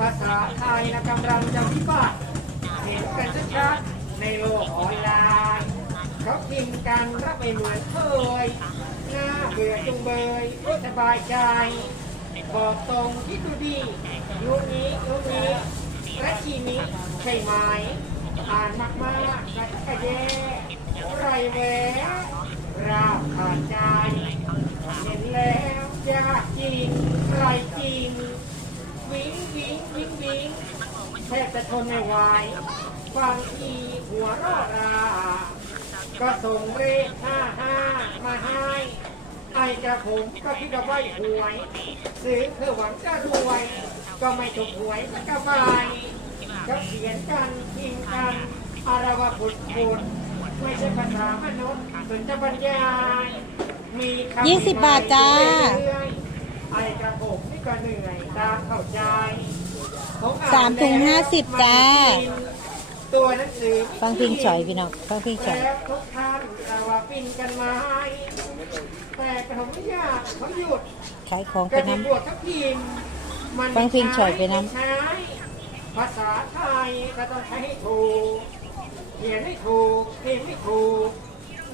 ภาษาไทยนะกำลังจะวิบัติเห็นกันชัดๆในโลกออนไลน์เขาพิมพ์กันรับไม่เหมือนเคยน่าเบื่อจุงเบยไม่สบายใจ บอกตรงที่ดูดียุคนี้ยุคนี้และทีนี้ใช่ไหมอ่านมากๆแล้วก็แย่ไรแหวราบขาดใจ เห็นแล้วยากจริงไรจริงวิงวิงวิงวิง แทบจะทนไม่ไหวฟังทีหัวเรอรา ก็ส่งเลขห้าห้ามาให้ ไอ้กระผมก็คิดว่าไหวหวย ซื้อเพื่อหวังจะรวย ก็ไม่ถูกหวยสักกระใบก็เขียนกันพิมพ์กันอารวะผุดผุดไม่ใช่ภาษามนุษย์ส่วนจะบรรยายมีคำยี่สิบบาทจ้าเรื่อยๆไอ้กระผมนี่ก็เหนื่อยตามเข้าใจผมอ่น สามถุงแล้วห้าสิบจ้ามันกินตัวหนังสือฟังเพลงฉ่อยพี่น้องฟังเพลงฉ่อยแล้วทุกท่านแต่ว่าปินกันมาแต่กระผมไม่อยากเขาหยุดขายของกไประดิ่น้งบวชทักพิมพ์มันฟังเพลงฉ่อยไปนำม่ใช้ภาษาไทยก็ต้องใช้ให้ถูกเขียนให้ถูกพิมพ์ให้ถูก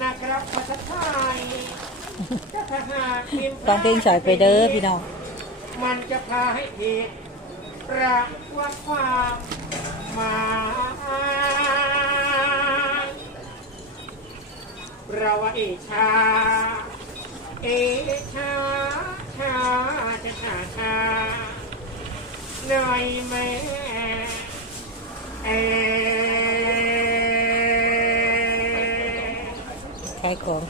นะครับภาษาไทยก็ถ้าหากพิมพ์ำฟังเพลงฉ่อยไปเด้อพี่น้องมันจะพาให้ผิดป ระว่าความหมายเราว่าเอชา เอชาชาจะชาชาหน่อยแม่เอขายของ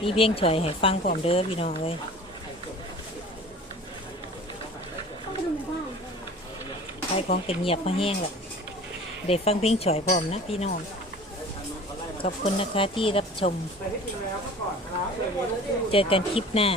มีเพลงฉ่อยให้ฟังพร้อมเด้อพี่น้องเลยายของกันเงียบมาแห้งละเดี๋ยวฟังเพลงฉอยพร้อมนะพี่น้อง ขอบคุณนะคะที่รับชม เจอกันคลิปหน้า